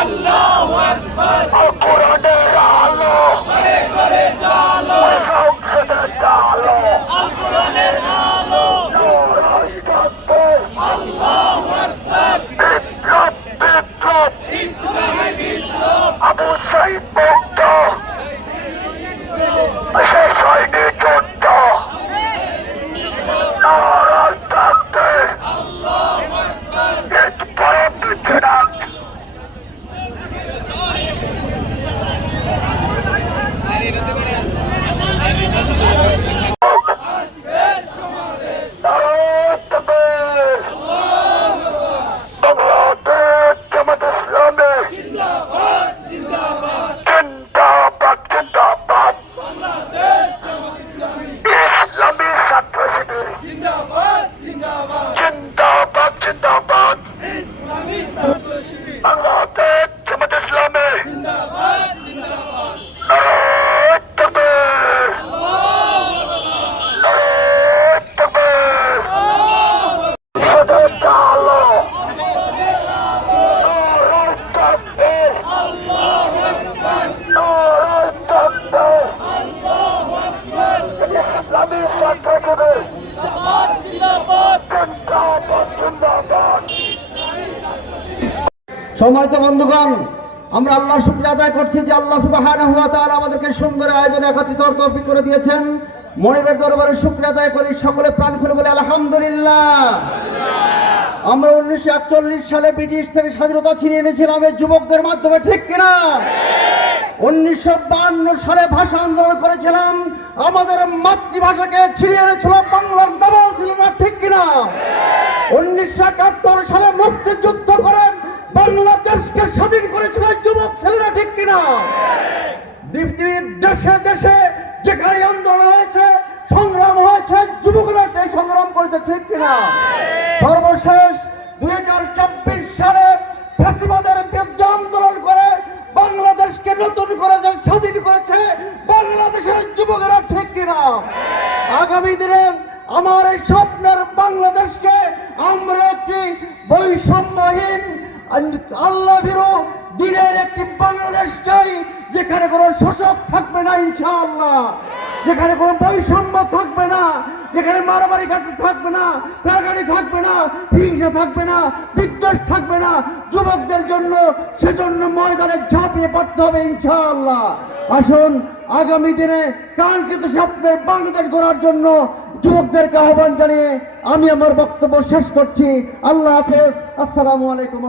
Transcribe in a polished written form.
আল্লাহু আকবার। কোরআনের আলো ঘরে ঘরে জ্বালো, সংসদে জ্বালো, কোরআনের আলো নূর হইতে। আল্লাহু আকবার। বিপ্লব বিপ্লব ইসলামী বিপ্লব, আবু সাইদ মুক্ত, শেষ হয়নি যুদ্ধ। নারায় তাকবীর, আল্লাহু আকবার। এরপরে বিশ্বনাথ সম্মানিত বন্ধুগণ, আমরা আল্লাহর শুকরিয়া আদায় করছি যে আল্লাহ সুবহানাহু ওয়া তাআলা আমাদেরকে সুন্দর আয়োজনে একত্রিত হওয়ার তৌফিক করে দিয়েছেন। মনিবের দরবারে শুকরিয়া আদায় করি, সকলে প্রাণ খুলে বলে আলহামদুলিল্লাহ। আমরা 1941 সালে ব্রিটিশ থেকে স্বাধীনতা ছিনিয়ে এনেছিলাম এই যুবকদের মাধ্যমে, ঠিক কিনা? 1952 সালে ভাষা আন্দোলন করেছিলাম, আমাদের মাতৃভাষাকে ছিনিয়ে এনেছিল, বাংলার দখল ছিল না, ঠিক কিনা? 1971 সালে মুক্তিযুদ্ধ করে বাংলাদেশকে স্বাধীন করেছিল যুবক ছেলেরা, ঠিক কিনা? দেশে দেশে যেখানে আন্দোলন হয়েছে, সংগ্রাম হয়েছে, যুবকরা এই সংগ্রাম করেছে, ঠিক কিনা? সর্বশেষ 2024 সালে ফ্যাসিবাদের বিরুদ্ধে আন্দোলন করে বাংলাদেশকে নতুন করে স্বাধীন করেছে বাংলাদেশের যুবকেরা, ঠিক কিনা? আগামী দিনে আমার এই স্বপ্নের বাংলাদেশকে আমরা একটি বৈষম্যহীন আল্লাহ ভীরু দিনের একটি বাংলাদেশ চাই, যেখানে কোনো শোষক থাকবে না ইনশাআল্লাহ, যেখানে কোনো বৈষম্য থাকবে না, যেখানে মারামারি কাটি থাকবে না, কারাগারি থাকবে না, হিংসা থাকবে না, বিদ্বেষ থাকবে না যুবকদের জন্য। সেজন্য ময়দানে ঝাঁপিয়ে পড়তে হবে ইনশাআল্লাহ। আসুন আগামী দিনে কাঙ্ক্ষিত স্বপ্নের বাংলাদেশ গড়ার জন্য যুবকদেরকে আহ্বান জানিয়ে আমি আমার বক্তব্য শেষ করছি। আল্লাহ হাফেজ, আসসালামু আলাইকুম।